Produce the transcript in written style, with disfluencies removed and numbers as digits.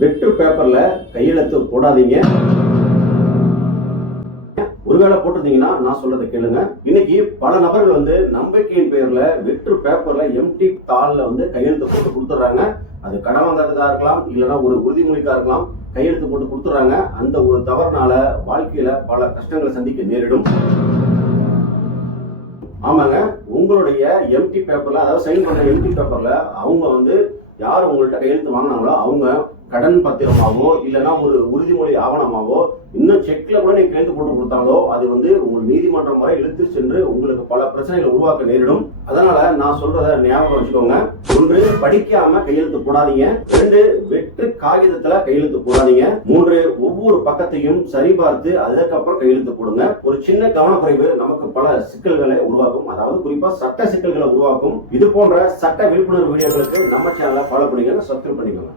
வெற்று பேப்பர்ல கையெழுத்து போடாதீங்க. ஒருவேளை போட்டிருந்தீங்கன்னா நான் சொல்றதை கேளுங்க. இன்னைக்கு பல நபர்கள் நம்பிக்கையின் பெயர்ல வெற்று பேப்பர்ல எம்டி தாள்ல கையெழுத்து போட்டு கொடுத்துறாங்க. அது கடன் வாங்குறதுக்காக இருக்கலாம், இல்லைன்னா ஒரு உறுதிமொழிக்காக இருக்கலாம். கையெழுத்து போட்டு கொடுத்துறாங்க. அந்த ஒரு தவறுனால வாழ்க்கையில பல கஷ்டங்களை சந்திக்க நேரிடும். ஆமாங்க, உங்களுடைய எம்டி பேப்பர்ல, அதாவது சைன் பண்ற எம்டி பேப்பர்ல அவங்க யார் உங்கள்கிட்ட கையெழுத்து வாங்கினாங்களோ அவங்க கடன் பத்திரமாவோ இல்லைன்னா ஒரு உறுதிமொழி ஆவணமாவோ இன்னும் செக்ல கூட நீங்க கையெழுத்து போட்டு கொடுத்தாங்களோ அது உங்கள் நீதிமன்றம் வரை இழுத்து சென்று உங்களுக்கு பல பிரச்சனைகளை உருவாக்க நேரிடும். அதனால நான் சொல்றத ஞாபகம் வச்சுக்கோங்க. 1, படிக்காம கையெழுத்து போடாதீங்க. 2, வெற்று காகிதத்துல கையெழுத்து போடாதீங்க. 3, ஒவ்வொரு பக்கத்தையும் சரிபார்த்து அதுக்கப்புறம் கையெழுத்து போடுங்க. ஒரு சின்ன கவனக்குறைவு நமக்கு பல சிக்கல்களை உருவாக்கும், அதாவது குறிப்பா சட்ட சிக்கல்களை உருவாக்கும். இது போன்ற சட்ட விழிப்புணர்வு வீடியோக்களுக்கு நம்ம சேனலை ஃபாலோ பண்ணிக்கோங்க, சப்ஸ்கிரைப் பண்ணிக்கோங்க.